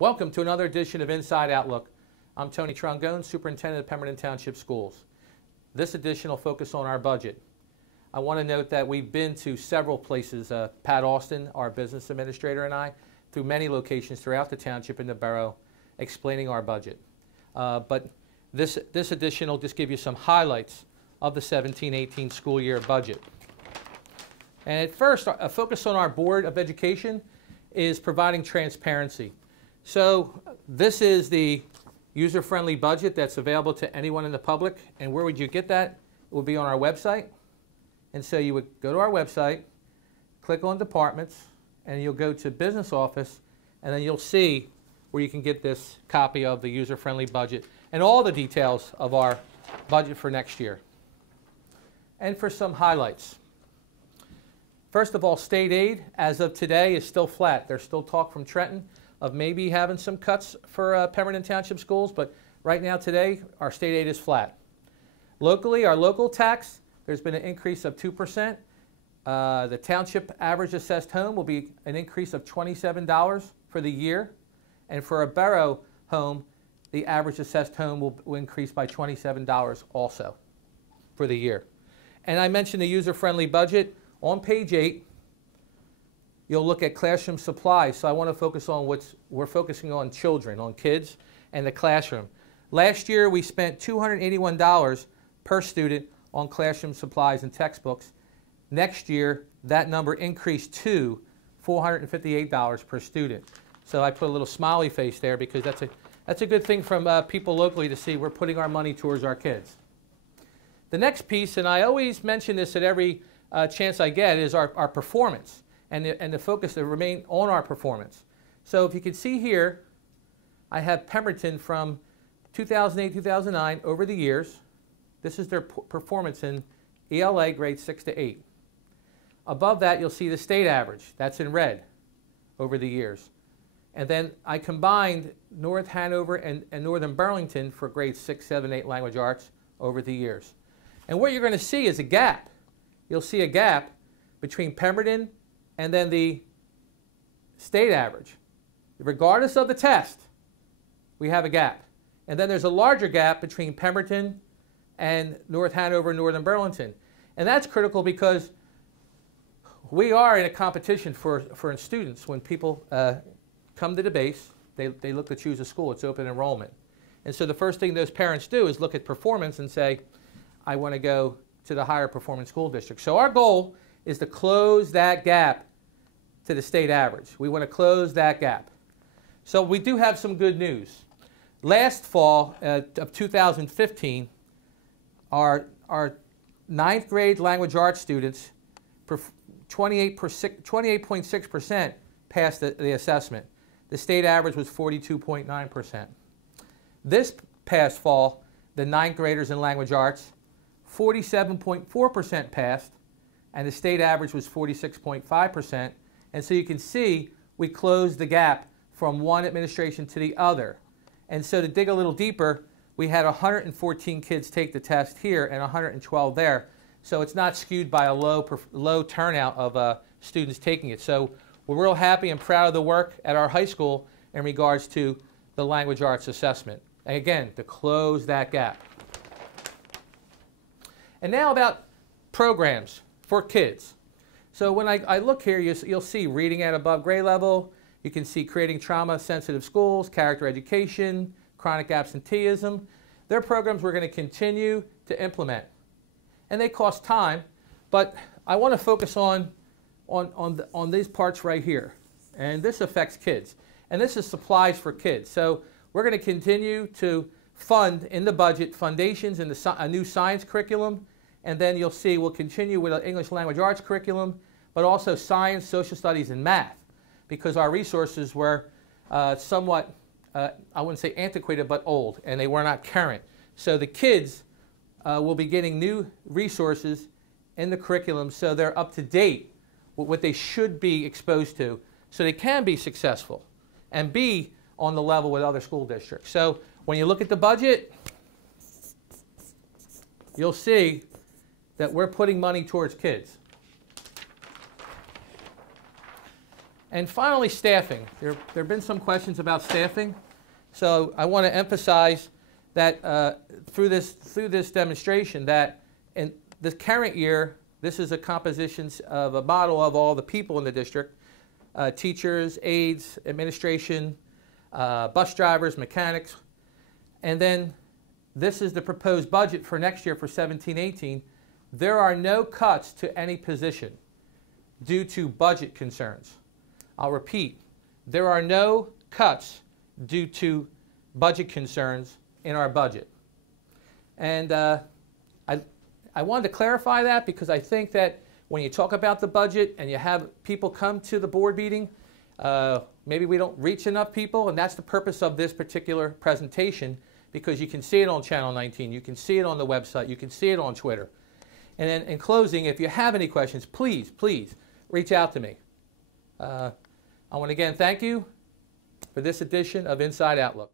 Welcome to another edition of Inside Outlook. I'm Tony Trongone, Superintendent of Pemberton Township Schools. This edition will focus on our budget. I want to note that we've been to several places, Pat Austin, our business administrator, and I, through many locations throughout the township and the borough, explaining our budget. But this edition will just give you some highlights of the 17-18 school year budget. And at first, a focus on our Board of Education is providing transparency. So this is the user-friendly budget that's available to anyone in the public. And where would you get that? It would be on our website. And so you would go to our website, click on Departments, and you'll go to Business Office, and then you'll see where you can get this copy of the user-friendly budget and all the details of our budget for next year. And for some highlights. First of all, state aid, as of today, is still flat. There's still talk from Trenton of maybe having some cuts for Pemberton Township schools, but right now today, our state aid is flat. Locally, our local tax, there's been an increase of 2%. The township average assessed home will be an increase of $27 for the year, and for a borough home, the average assessed home will increase by $27 also for the year. And I mentioned the user-friendly budget. On page 8, you'll look at classroom supplies. So I want to focus on we're focusing on children, on kids, and the classroom. Last year, we spent $281 per student on classroom supplies and textbooks. Next year, that number increased to $458 per student. So I put a little smiley face there because that's a good thing from people locally to see we're putting our money towards our kids. The next piece, and I always mention this at every chance I get, is our performance. And the focus to remain on our performance. So if you can see here, I have Pemberton from 2008-2009 over the years. This is their performance in ELA grades 6 to 8. Above that, you'll see the state average. That's in red over the years. And then I combined North Hanover and Northern Burlington for grades 6, 7, 8 language arts over the years. And what you're going to see is a gap. You'll see a gap between Pemberton and then the state average. Regardless of the test, we have a gap. And then there's a larger gap between Pemberton and North Hanover and Northern Burlington. And that's critical because we are in a competition for students. When people come to the base, they look to choose a school. It's open enrollment. And so the first thing those parents do is look at performance and say, I want to go to the higher performing school district. So our goal is to close that gap to the state average. We want to close that gap. So we do have some good news. Last fall of 2015, our 9th grade language arts students, 28.6% passed the assessment. The state average was 42.9%. This past fall, the 9th graders in language arts, 47.4% passed, and the state average was 46.5%. And so you can see we closed the gap from one administration to the other. And so to dig a little deeper, we had 114 kids take the test here and 112 there. So it's not skewed by a low turnout of students taking it. So we're real happy and proud of the work at our high school in regards to the language arts assessment. And again, to close that gap. And now about programs for kids. So when I look here, you'll see reading at above grade level. You can see creating trauma-sensitive schools, character education, chronic absenteeism. They're programs we're going to continue to implement. And they cost time, but I want to focus on these parts right here. And this affects kids. And this is supplies for kids. So we're going to continue to fund in the budget foundations in a new science curriculum. And then you'll see we'll continue with an English language arts curriculum, but also science, social studies, and math, because our resources were somewhat, I wouldn't say antiquated, but old, and they were not current. So the kids will be getting new resources in the curriculum so they're up to date with what they should be exposed to so they can be successful and be on the level with other school districts. So when you look at the budget, you'll see that we're putting money towards kids. And finally, staffing. There have been some questions about staffing. So I want to emphasize that through this demonstration that in the current year, this is a composition of a model of all the people in the district, teachers, aides, administration, bus drivers, mechanics. And then this is the proposed budget for next year for 17-18. There are no cuts to any position due to budget concerns. I'll repeat, there are no cuts due to budget concerns in our budget. And I wanted to clarify that because I think that when you talk about the budget and you have people come to the board meeting, maybe we don't reach enough people, and that's the purpose of this particular presentation, because you can see it on Channel 19, you can see it on the website, you can see it on Twitter. And then in closing, if you have any questions, please reach out to me. I want to again thank you for this edition of Inside Outlook.